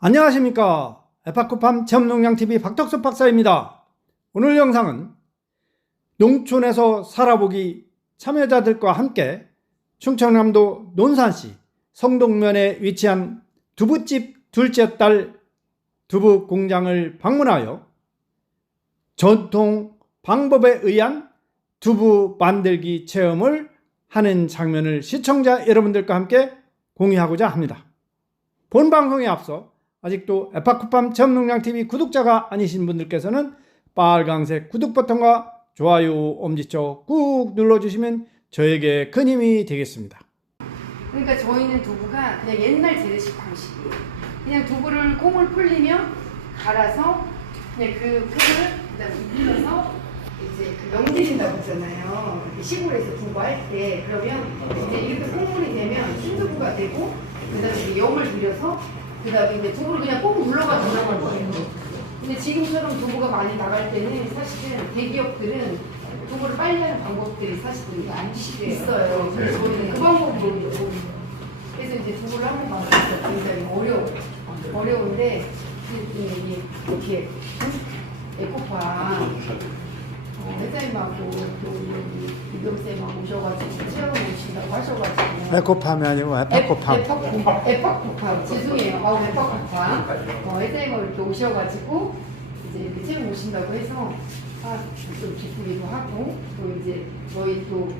안녕하십니까. 에파쿠팜 체험농장TV 박덕섭 박사입니다. 오늘 영상은 농촌에서 살아보기 참여자들과 함께 충청남도 논산시 성동면에 위치한 두부집 둘째 딸 두부 공장을 방문하여 전통 방법에 의한 두부 만들기 체험을 하는 장면을 시청자 여러분들과 함께 공유하고자 합니다. 본 방송에 앞서 아직도 에파쿠팜 체험농장TV 구독자가 아니신 분들께서는 빨간색 구독 버튼과 좋아요 엄지척 꾹 눌러주시면 저에게 큰 힘이 되겠습니다. 그러니까 저희는 두부가 그냥 옛날 재래식 방식이에요. 그냥 두부를 콩을 풀리면 갈아서 그냥 그 콩을 그다음에 입혀서 이제 그 영지진다고 하잖아요. 시골에서 두부 할 때 그러면 이제 이렇게 콩물이 되면 순두부가 되고 그다음에 이제 영을 들여서 그다음에 이제 두부를 그냥 꼭 눌러가지고 나가는 거예요. 근데 지금처럼 두부가 많이 나갈 때는 사실은 대기업들은 두부를 빨리 하는 방법들이 사실은 안 있어요. 그래서 저희는 그 방법으로 모르고 그래서 이제 두부를 하는 방법이 굉장히 어려운데 이렇게 에코팜 회장님하고 또 이경쌤하고 오셔가지고 체험 오신다고 하셔가지고 에코팜이 아니고 에파쿠팜. 에파쿠팜 죄송해요. 에파쿠팜 회장님하고 이렇게 오셔가지고 이제 이렇게 체험 오신다고 해서 좀 기쁘기도 하고 또 이제 저희 또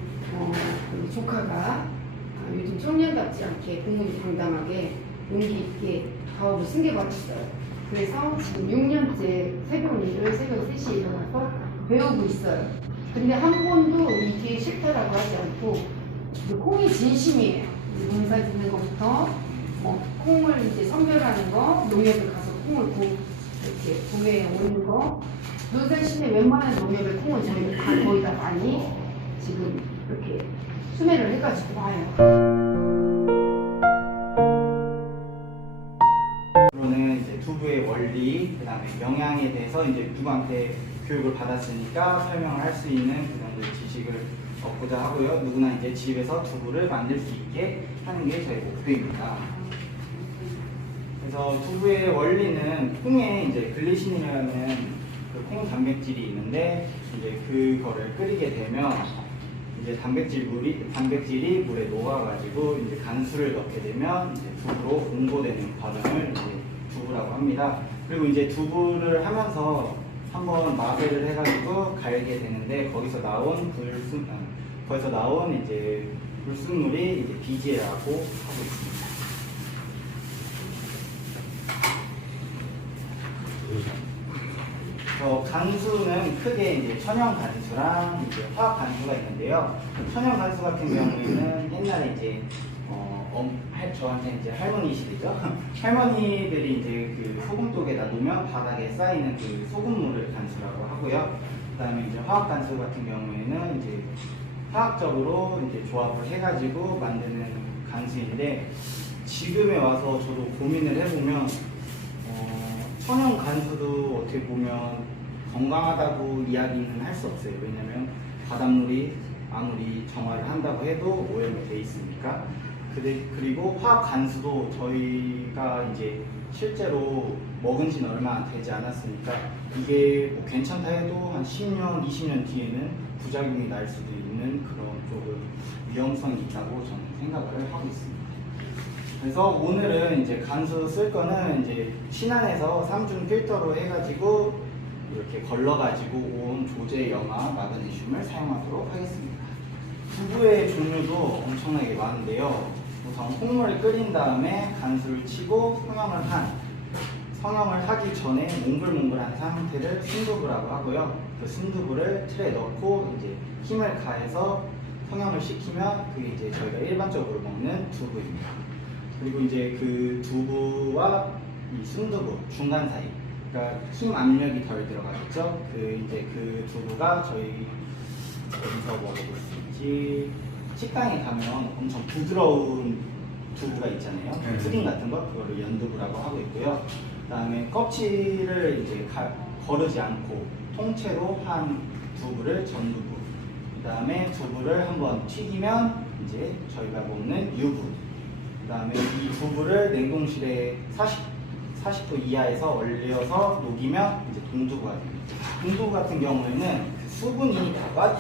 우리 조카가 요즘 청년답지 않게 공무원 당당하게 용기 있게 가업을 승계받았어요. 그래서 지금 6년째 새벽 3시에 일어나서 배우고 있어요. 근데 한 번도 이게 싫다라고 하지 않고 그 콩이 진심이에요. 농사 짓는 것부터 콩을 이제 선별하는 거, 농협에 가서 콩을 이렇게 구매해 오는 거, 논산 시내 웬만한 농협의 콩은 저희가 거의 다 많이 지금 이렇게 수매를 해가지고 와요. 로는 이제 두부의 원리, 그다음에 영양에 대해서 이제 누구한테 교육을 받았으니까 설명을 할 수 있는 그 정도의 지식을 얻고자 하고요. 누구나 이제 집에서 두부를 만들 수 있게 하는 게 저희 목표입니다. 그래서 두부의 원리는 콩에 이제 글리신이라는 그 콩 단백질이 있는데 이제 그거를 끓이게 되면 이제 단백질이 물에 녹아가지고 이제 간수를 넣게 되면 이제 두부로 응고되는 과정을 이제 두부라고 합니다. 그리고 이제 두부를 하면서 한번 마개를 해가지고 갈게 되는데 거기서 나온 이제 불순물이 이제 비지라고 하고 있습니다. 간수는 크게 이제 천연 간수랑 이제 화학 간수가 있는데요. 천연 간수 같은 경우에는 옛날에 이제 저한테 이제 할머니시죠. 할머니들이 이제 그 소금독에다 놓으면 바닥에 쌓이는 그 소금물을 간수라고 하고요. 그다음에 이제 화학 간수 같은 경우에는 이제 화학적으로 이제 조합을 해가지고 만드는 간수인데 지금에 와서 저도 고민을 해보면 천연 간수도 어떻게 보면 건강하다고 이야기는 할 수 없어요. 왜냐면 바닷물이 아무리 정화를 한다고 해도 오염이 돼 있으니까. 그리고 화학 간수도 저희가 이제 실제로 먹은 지는 얼마 되지 않았으니까 이게 뭐 괜찮다 해도 한 10년, 20년 뒤에는 부작용이 날 수도 있는 그런 조금 위험성이 있다고 저는 생각을 하고 있습니다. 그래서 오늘은 이제 간수 쓸 거는 이제 신안에서 3중 필터로 해가지고 이렇게 걸러가지고 온 조제 염화 마그네슘을 사용하도록 하겠습니다. 두부의 종류도 엄청나게 많은데요. 우선 콩물을 끓인 다음에 간수를 치고 성형을 하기 전에 몽글몽글한 상태를 순두부라고 하고요. 그 순두부를 틀에 넣고 이제 힘을 가해서 성형을 시키면 그게 이제 저희가 일반적으로 먹는 두부입니다. 그리고 이제 그 두부와 이 순두부 중간 사이, 그러니까 힘 압력이 덜 들어가겠죠. 그 두부가 저희 어디서 먹어볼 수 있지? 식당에 가면 엄청 부드러운 두부가 있잖아요. 푸딩 같은 거, 그거를 연두부라고 하고 있고요. 그다음에 껍질을 이제 거르지 않고 통째로 한 두부를 전두부. 그다음에 두부를 한번 튀기면 이제 저희가 먹는 유부. 그다음에 이 두부를 냉동실에 40도 이하에서 얼려서 녹이면 이제 동두부가 됩니다. 동두부 같은 경우에는 그 수분이 다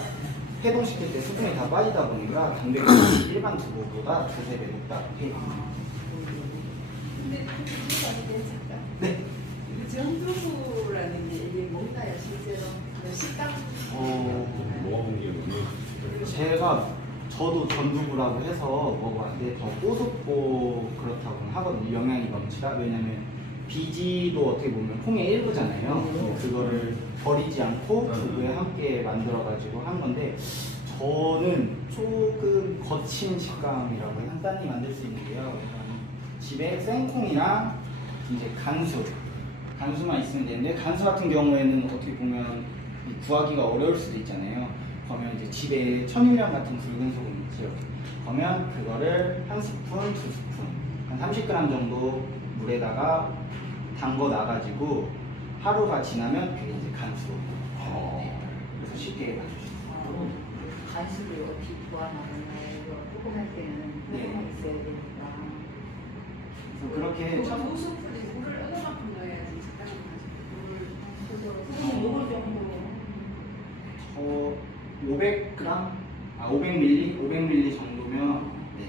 해동시킬 때 수분이 다 빠지다 보니까 담백성이 일반 두부보다 두세 배 높다고 해요. 근데 두부가 괜찮다. 네. 이 전두부라는 게 이게 뭔가요, 실제로? 그 식당? 저도 전두부라고 해서 먹어봤는데 더 고소고 그렇다고 하거든요. 영양이 넘치다. 왜냐면 비지도 어떻게 보면 콩의 일부잖아요. 그거를 버리지 않고 두부에 함께 만들어가지고 한 건데 저는 조금 거친 식감이라고 간단히 만들 수 있는데요. 집에 생콩이랑 이제 간수만 있으면 되는데 간수 같은 경우에는 어떻게 보면 구하기가 어려울 수도 있잖아요. 그러면 이제 집에 천일염 같은 붉은 소금 있죠. 그러면 그거를 한 스푼, 두 스푼, 한 30g 정도 물에다가 담궈 놔가지고 하루가 지나면 그게 이제 간수. 네. 그래서 쉽게 만들 수 있어요. 간수를 어떻게 보완하느냐, 조금할 때는 네. 있어야 되니까. 그래서 그렇게 두 스푼이 물을 어느 만큼 넣어야지 적당히 맛있고. 그래서 먹을 정도. 500g? 500ml 정도면 네.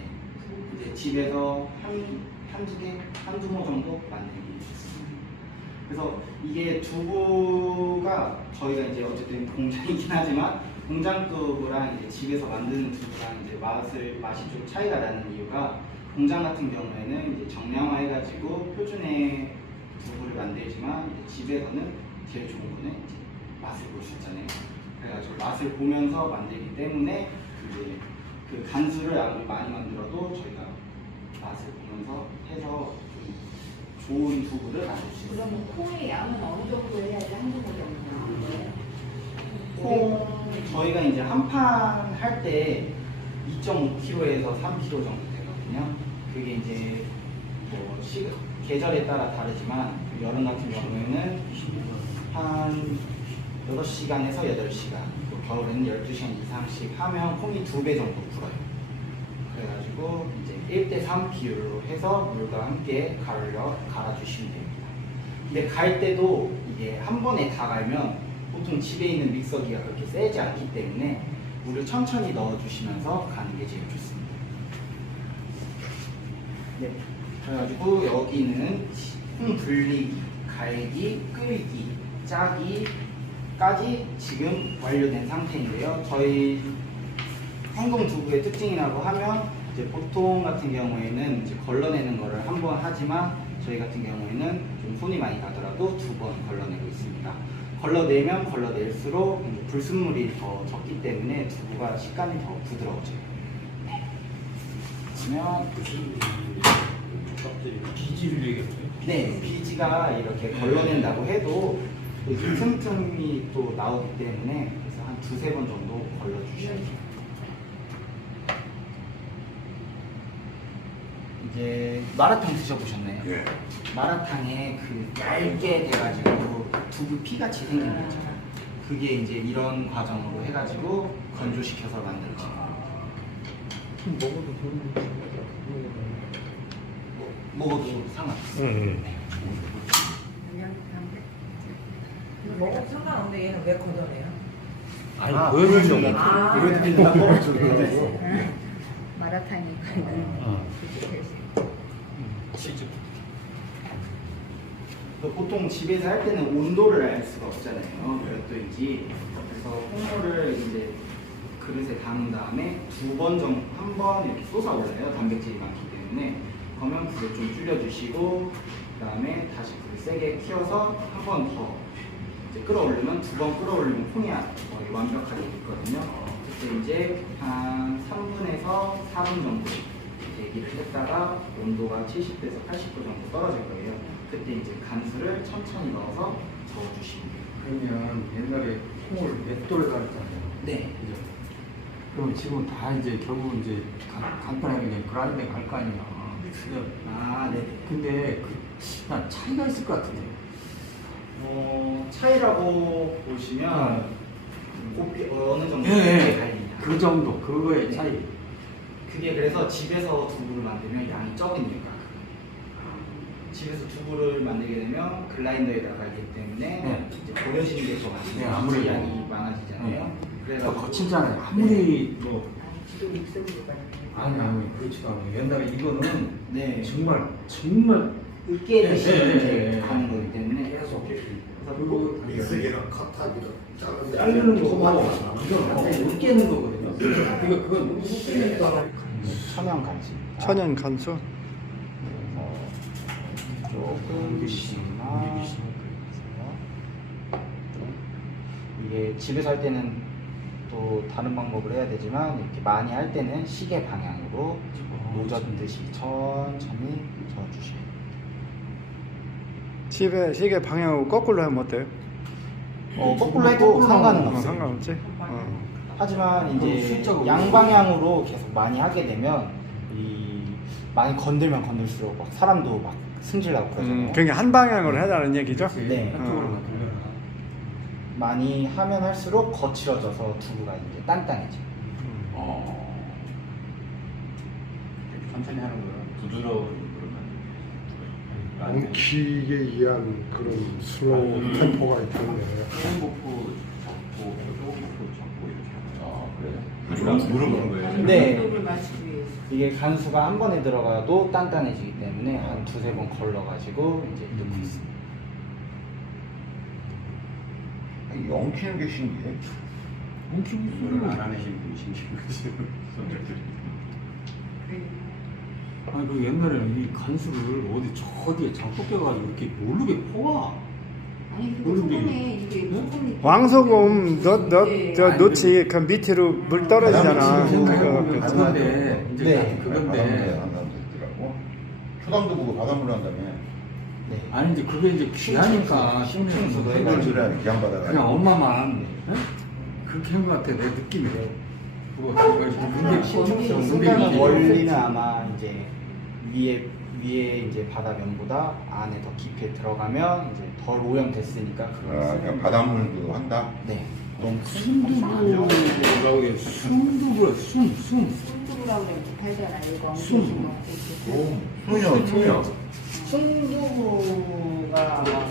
이제 집에서 한두 개, 한두 모 정도 만들기 좋습니다. 그래서 이게 두부가 저희가 이제 어쨌든 공장이긴 하지만 공장 두부랑 이제 집에서 만드는 두부랑 이제 맛이 좀 차이가 나는 이유가 공장 같은 경우에는 이제 정량화해가지고 표준의 두부를 만들지만 이제 집에서는 제일 좋은 거는 이제 맛을 볼 수 있잖아요. 그래가지고 맛을 보면서 만들기 때문에 이제 그 간수를 아무리 많이 만들어도 저희가 맛을 보면서 해서 좀 좋은 두부를 만들 수 있어요. 그러면 콩의 양은 어느 정도 해야지 한두 번 정도? 콩 저희가 이제 한 판 할 때 2.5kg에서 3kg 정도 되거든요. 그게 이제 뭐 계절에 따라 다르지만 여름 같은 경우에는 한 6시간에서 8시간, 또 겨울에는 12시간 이상씩 하면 콩이 2배 정도 불어요. 그래가지고 이제 1대3 비율로 해서 물과 함께 갈아주시면 됩니다. 근데 갈 때도 이게 한 번에 다 갈면 보통 집에 있는 믹서기가 그렇게 세지 않기 때문에 물을 천천히 넣어주시면서 가는 게 제일 좋습니다. 네. 그래가지고 여기는 콩 불리기, 갈기, 끓기, 짜기까지 지금 완료된 상태인데요. 저희 황동 두부의 특징이라고 하면 이제 보통 같은 경우에는 이제 걸러내는 거를 한 번 하지만 저희 같은 경우에는 좀 손이 많이 가더라도 2번 걸러내고 있습니다. 걸러내면 걸러낼수록 이제 불순물이 더 적기 때문에 두부가 식감이 더 부드러워져요. 네. 그러면 비지를 얘기했어요? 네, 비지가 이렇게 걸러낸다고 해도 그 틈틈이 또 나오기 때문에 그래서 한 2-3번 정도 걸러주셔야 돼요. 이제 마라탕 드셔보셨나요? 예. 마라탕에 그 얇게 돼가지고 두부 피같이 생긴 거 있잖아요. 그게 이제 이런 과정으로 해가지고 건조시켜서 만들어진 거예요. 먹어도 되는데. 먹어도 상관없어요. 네. 먹어도 상관없는데 얘는 왜 걷어내요? 아니, 아, 보여주려고. 아. 보여드리려고 마라탕이거든. 치즈. 보통 집에서 할 때는 온도를 알 수가 없잖아요. 몇 도인지. 그래서 콩물을 이제 그릇에 담은 다음에 2번 정도, 한 번 이렇게 쏟아올라요. 단백질이 많기 때문에. 그러면 불을 좀 줄여주시고, 그 다음에 다시 불을 세게 키워서 한 번 더 이제 끌어올리면 2번 끌어올리면 콩이 거의 완벽하게 익거든요. 그때 이제 한 3분에서 4분 정도 대기를 했다가 온도가 70도에서 80도 정도 떨어질 거예요. 그때 이제 간수를 천천히 넣어서 저어주시면 돼요. 그러면 옛날에 콩을 맷돌에 갈았잖아요. 네. 그죠? 그럼 지금 다 이제 결국 이제 간단하게 그냥 그라인드에 갈 거 아니야. 그죠? 아, 네. 근데 난 차이가 있을 것 같은데. 차이라고 보시면 어느 정도 예, 갈리냐. 그 정도, 그거의 차이. 그게 그래서 집에서 두부를 만들면 양이 적은 이유가 집에서 두부를 만들게 되면 글라인더에다 가기 때문에 네. 이제 버려지는 게 더 많아요. 네, 아무래도. 양이 많아지잖아요. 그래서 그래서 거칠잖아요. 아무리 뭐 지도 믹서기로 가는 아니 그렇지도 않아요. 옛날에 이거는 네. 정말 으깨듯이 네, 네, 이렇게 네, 네. 가는 거기 때문에 계속 그리고 믹서기랑 컷하기가 작은데 자르는 거고 이건 완전히 으깨는 거거든요. 그건 으깨니까 천연 간식. 천연 간수. 조금 심한 이게 집에서 할 때는 또 다른 방법을 해야 되지만 이렇게 많이 할 때는 시계 방향으로 노젓듯이 천천히 저어주시면 집에 시계 방향으로 거꾸로 하면 어때요? 거꾸로 해도 상관은 없어요. 상관없지? 하지만 그럼 이제 실적으로 양방향으로 계속 많이 하게 되면 많이 건들면 건들수록 막 사람도 막 승질나고 그러잖아요. 그게 한 방향으로 해달라는 얘기죠? 네. 한쪽으로만 돌려라. 많이 하면 할수록 거칠어져서 두부가 이제 단단해져요. 천천히 하는 거는 부드러운 그런 엉키게 의한 그런 슬로우 템포가 있던데 소금 버프 잡고 소금 버프 잡고 이렇게 하는 거. 그래요? 물어보는 거예요. 네. 물을 마시기 위해서. 이게 간수가 한 번에 들어가도 단단해지기 때문에 한 두세 번 걸러가지고 이제 넣고 있습니다. 엉키는 게 신기해. 물을 안 하시는 분이 신기하시죠. 손님들이. 아니 그 옛날에는 이 간수를 어디에 장독 껴가지고 이렇게 모르게 퍼와. 아니 그거 소금에 이게 소금이 왕소금 넣지 그 밑으로 물 떨어지잖아. 그거 그건데 이제 네. 그건데 초당도 보고 바닷물 한다며. 네. 아니 이제 그게 이제 귀하니까 심층수도 그냥 해가지고 기한 받아가. 엄마만 그렇게 한 것 같아 내 느낌이. 그거 근데 원리는 아마 이제 위에 이제 바다면보다 안에 더 깊이 들어가면 이제 덜 오염됐으니까 그걸 쓰는 그냥 바닷물도 한다. 네. 너무 순두부라고 해. 순두부라 숨. 순두부라고 이렇게 팔잖아. 이거 순. 소녀. 순두부가 아마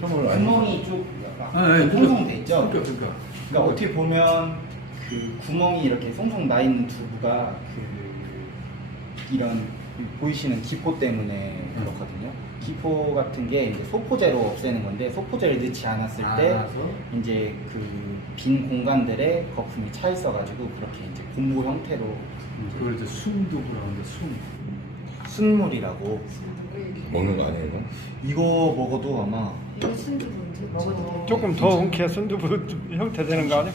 손을 안 구멍이 쭉 네, 송송돼 있죠. 그러니까. 그러니까 어떻게 보면 그 구멍이 이렇게 송송 나 있는 두부가 이런 보이시는 기포 때문에 그렇거든요. 기포 같은 게 이제 소포제로 없애는 건데 소포제를 넣지 않았을 때 이제 그 빈 공간들에 거품이 차 있어가지고 그렇게 이제 고무 형태로 그걸 이제 순두부라고 하는데 순물이라고 먹는 거 아니에요? 이거 먹어도 아마 이거 순두부 먹어도 돼. 조금 더 엉켜 순두부 형태 되는 거 아니야?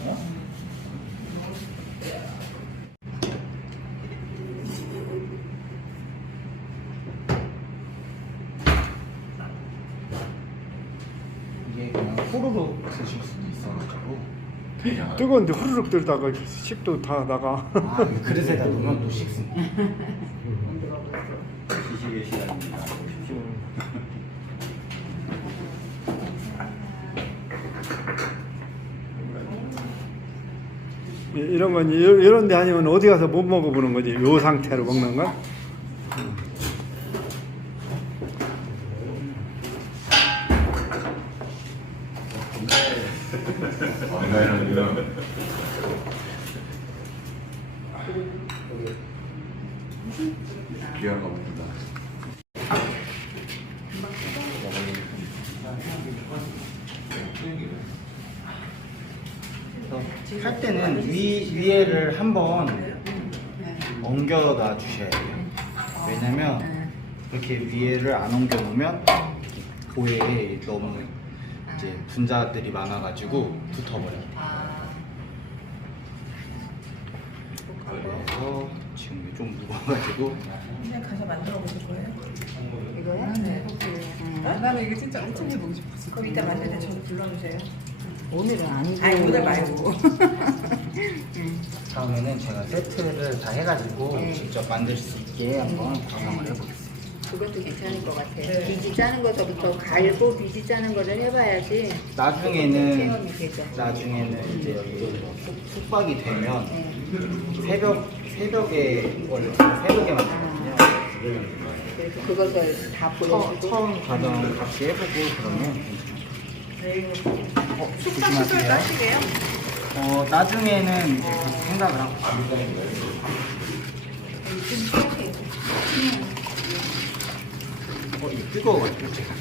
이게 그냥 후루룩 드실 수도 있어가지고 뜨거운데 후루룩 들다가 식도 다 나가. 그릇에다 놓으면 또 식습니다. 지식의 시간입니다. 이런 건 이런 데 아니면 어디 가서 못 먹어보는 거지. 요 상태로 먹는 건. 귀한 거 먹는다. 할 때는 위에를 한번 엉겨놔 주셔야 돼요. 왜냐면 이렇게 위에를 안 엉겨 놓으면 고에 너무 이제 분자들이 많아가지고 붙어버려요. 그래서 지금 좀 무거워가지고 그냥 가서 만들어 보실 거예요? 이거야? 네. 나는 이거 진짜 엄청 해보고 싶었어. 그럼 이따 만들 때 저도 불러주세요. 오늘은 아니고. 아니 오늘 말고. 다음에는 제가 세트를 다 해가지고 직접 만들 수 있게 한번 구성을 해보겠습니다. 그것도 괜찮을 것 같아. 네. 비지 짜는 거서부터 갈고 비지 짜는 거를 해봐야지. 나중에는 체험이 되죠. 이제 숙박이 되면 네. 새벽에 이걸 새벽에 만들거든요. 그래서 그것을 다 보여주고 처음 과정 같이 해보고 그러면 숙박시설 따시게요? 나중에는 이제 그렇게 생각을 하고 이 뜨거워가지고 제가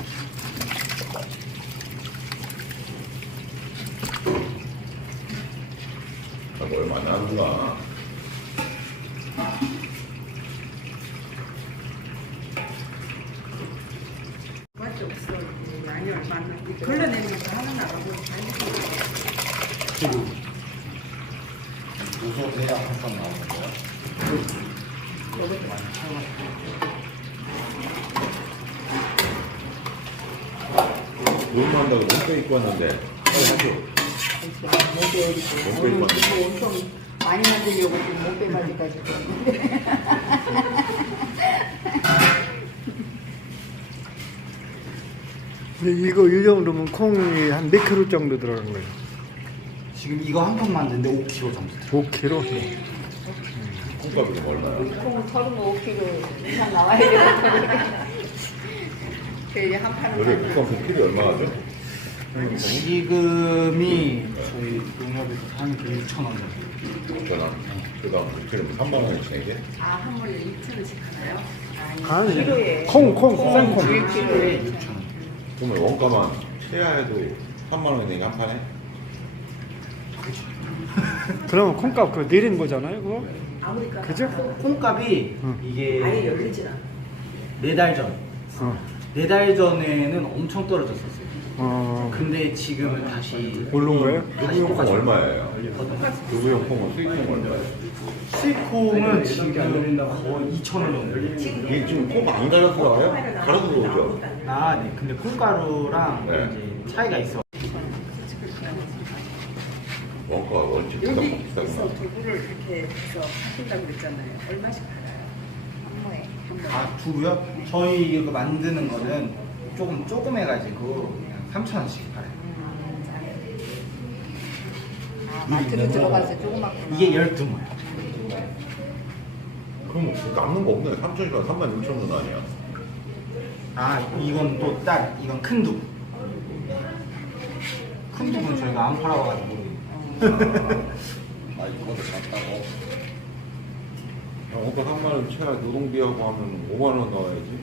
얼마나 하는가. 맛이 없어. 양이 얼마나. 걸러내는 거 하는 나라고. 요소돼야 한번 나오는 거야? 놀만 한다고 몸빼 입고 왔는데 하죠. 몸빼 입고 왔는데 엄청 많이 만들려고 지금 못 빼말리까지 근데 이거 이 정도면 콩이 한 몇 킬로 정도 들어가는 거예요? 지금 이거 한 번 만드는데 5kg 정도 돼요. 5kg? 콩값이 좀 얼마야? 콩 35kg 이상 나와야 되거든요. 그게 한 판은 요새 콩값 필이 얼마 하죠? 지금이 저희 농협에서 한 6,000원 정도. 5,000원. 그 다음 3만 원이지 이게? 아, 한 번에 2,000원씩 하나요? 아니, 콩, 생콩. 1kg에 6,000원. 그러면 원가만 해야 해도 3만 원이니까 한 판에? 그러면 콩값 그거 내리는 거잖아요, 그거? 아무리까. 그죠? 콩값이 응. 이게 아예 열리질 않아. 4달 전. 어. 4달 전에는 엄청 떨어졌었어요. 근데 지금은 다시 오른 거예요? 누구용 콩 얼마예요? 누구용 콩은 수입용 얼마예요? 수입콩은 지금 거의 2,000원 정도. 이게 지금 콩 안 갈아서 나와요? 갈아서 들어오죠? 아, 네. 근데 콩가루랑 네. 이제 차이가 있어. 원가가 원칙 비싸고 여기서 비싸구나. 두부를 이렇게 해서 하신다고 그랬잖아요. 얼마씩 팔아요? 한 번에. 한 번에. 아, 두부요? 저희 이거 만드는 거는 조금 해가지고 그냥 3,000원씩 팔아요. 마트로 들어가서 조그맣구나. 이게 12모야. 그럼 남는 거 없네. 3,000원이니까 36,000원 아니야? 아, 이건 또 이건 큰 두부. 큰 두부는 저희가 안 팔아와가지고. 아, 이거도 작다고. 원가 3만 원 채야 노동비하고 하면 5만 원 나와야지.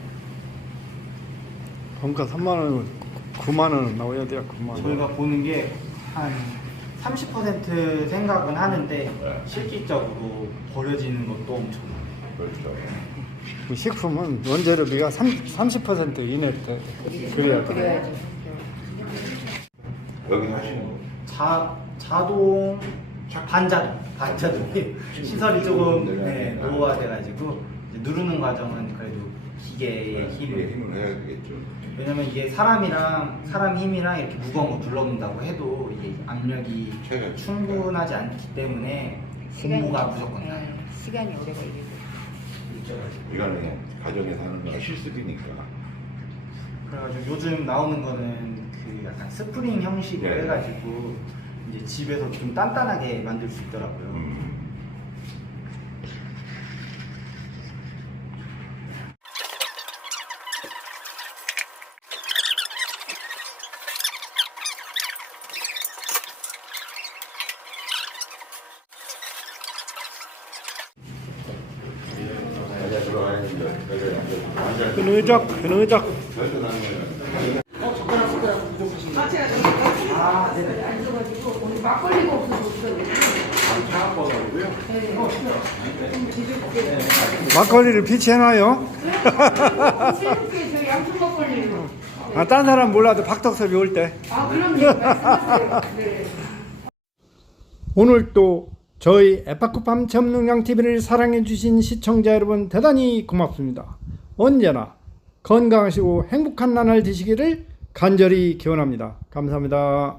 콩값 3만 원, 9만 원 나와야 돼요, 9만 원. 저희가 보는 게 한 30% 생각은 하는데 네. 실질적으로 버려지는 것도 엄청 많아요. 그렇죠. 그 식품은 원재료비가 30% 이내 때 그래야 돼. 그래야지. 여기 하시는 거. 자동 반자동 시설이 조금 노후화돼가지고 이제 누르는 과정은 그래도 기계의 힘을 힘을 해야 되겠죠. 왜냐면 이게 사람 힘이랑 이렇게 무거운 거 눌러놓는다고 해도 이게 압력이 체가 충분하지 않기 때문에 공부가 무조건 나요. 시간이 오래 걸리고. 이거는 그냥 가정에서 하는 거라 실습이니까. 그래가지고 요즘 나오는 거는 그 약간 스프링 형식으로 네. 해가지고 이제 집에서 좀 단단하게 만들 수 있더라고요. 끈으적. 막걸리가 없어서 막걸리를 비치해놔요. 새롭게 저희 양푼 막걸리로. 아, 딴 사람 몰라도 박덕섭이 올 때. 아, 그럼요. 말씀하세요. 네. 오늘 또 저희 에파쿠팜 점농양TV를 사랑해주신 시청자 여러분 대단히 고맙습니다. 언제나 건강하시고 행복한 나날 되시기를 간절히 기원합니다. 감사합니다.